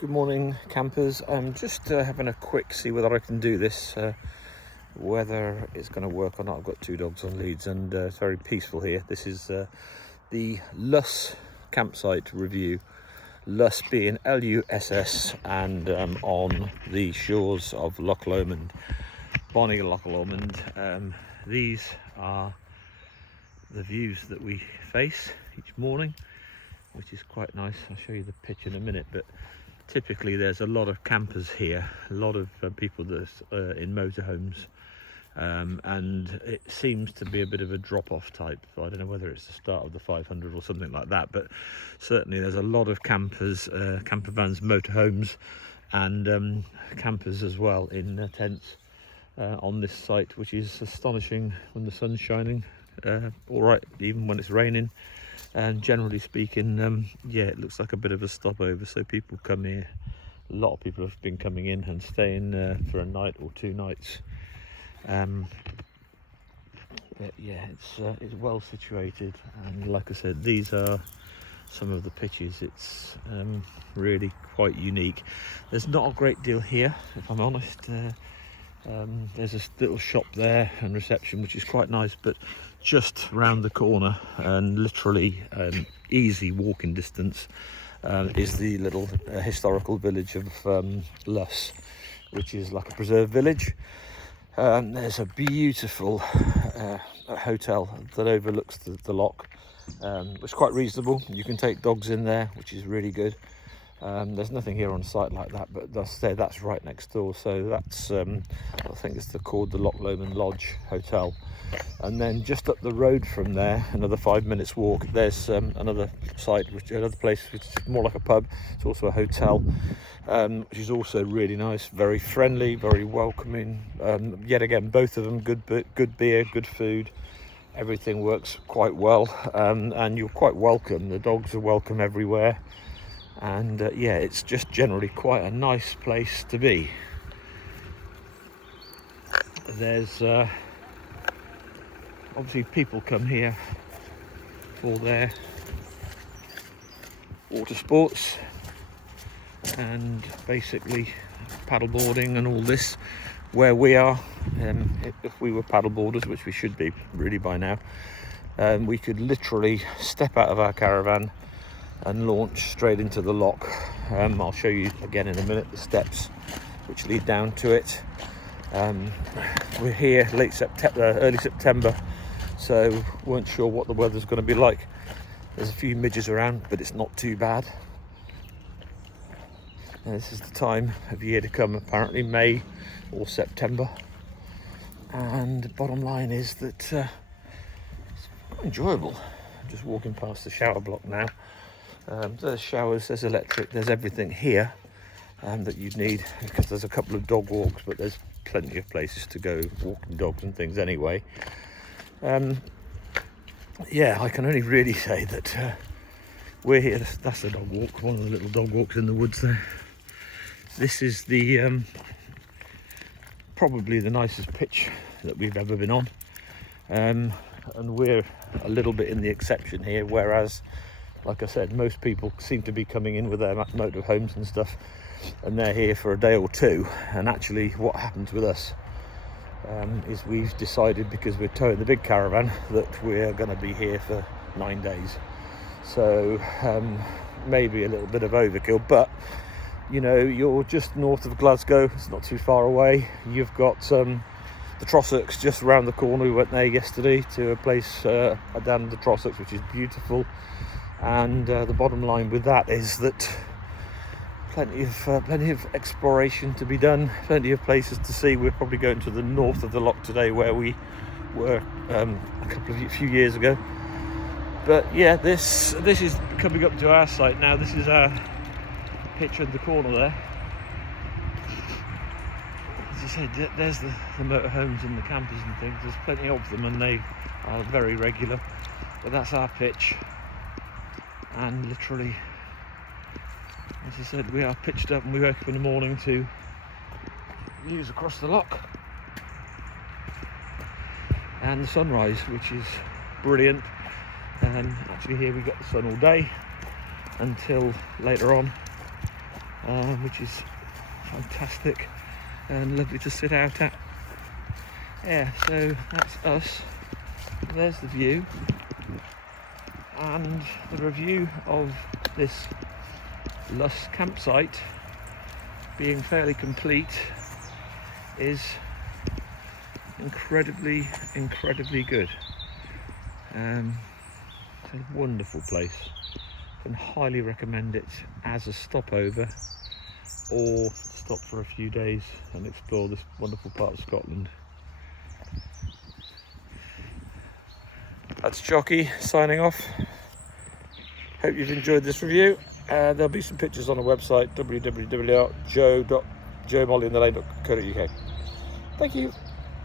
Good morning, campers. I'm just having a quick see whether I can do this, whether it's going to work or not. I've got two dogs on leads and it's very peaceful here. This is the Luss Campsite review. Luss being Luss and on the shores of Loch Lomond, Bonnie Loch Lomond. These are the views that we face each morning, which is quite nice. I'll show you the pitch in a minute, but typically there's a lot of campers here, a lot of people that's in motorhomes, and it seems to be a bit of a drop-off type. So I don't know whether it's the start of the 500 or something like that, but certainly there's a lot of campers, camper vans, motorhomes, and campers as well in tents on this site, which is astonishing when the sun's shining. All right, even when it's raining. And generally speaking, yeah, it looks like a bit of a stopover, so people come here. A lot of people have been coming in and staying for a night or 2 nights. But yeah, it's well situated, and like I said, these are some of the pitches. It's really quite unique. There's not a great deal here, if I'm honest. There's a little shop there and reception, which is quite nice, but just round the corner and literally easy walking distance is the little historical village of Luss, which is like a preserved village. There's a beautiful hotel that overlooks the loch. It's quite reasonable. You can take dogs in there, which is really good. There's nothing here on site like that, but that's right next door. So that's I think it's called the Loch Lomond Lodge Hotel. And then just up the road from there, another 5 minutes walk, there's another site, another place which is more like a pub. It's also a hotel, which is also really nice, very friendly, very welcoming. Yet again, both of them good beer, good food. Everything works quite well, and you're quite welcome. The dogs are welcome everywhere. And yeah, it's just generally quite a nice place to be. There's obviously people come here for their water sports and basically paddleboarding and all this. Where we are, if we were paddleboarders, which we should be really by now, we could literally step out of our caravan and launch straight into the loch. I'll show you again in a minute the steps which lead down to it. We're here early September, so weren't sure what the weather's going to be like. There's a few midges around, but it's not too bad. And this is the time of year to come, apparently May or September. And the bottom line is that it's quite enjoyable. I'm just walking past the shower block now. There's showers, there's electric, there's everything here that you'd need, because there's a couple of dog walks, but there's plenty of places to go walking dogs and things anyway. Yeah, I can only really say that we're here. That's the dog walk, one of the little dog walks in the woods there. This is the probably the nicest pitch that we've ever been on, and we're a little bit in the exception here, whereas like I said, most people seem to be coming in with their motorhomes and stuff, and they're here for a day or two. And actually what happens with us is we've decided, because we're towing the big caravan, that we're going to be here for 9 days. So maybe a little bit of overkill, but you know, you're just north of Glasgow, it's not too far away. You've got the Trossachs just around the corner. We went there yesterday to a place down the Trossachs, which is beautiful. And the bottom line with that is that plenty of exploration to be done, plenty of places to see. We're probably going to the north of the loch today, where we were a few years ago. But yeah, this is coming up to our site now. This is our pitch in the corner there. As I said, there's the motorhomes and the campers and things. There's plenty of them, and they are very regular. But that's our pitch. And literally, as I said, we are pitched up, and we wake up in the morning to views across the loch and the sunrise, which is brilliant. And actually here we got the sun all day until later on, which is fantastic and lovely to sit out at. Yeah, so that's us. There's the view, and the review of this Luss campsite being fairly complete is incredibly good. It's a wonderful place. Can highly recommend it as a stopover, or stop for a few days and explore this wonderful part of Scotland. That's Jockey signing off. Hope you've enjoyed this review. There'll be some pictures on the website www.joe.mollyinthelanes.co.uk. Thank you.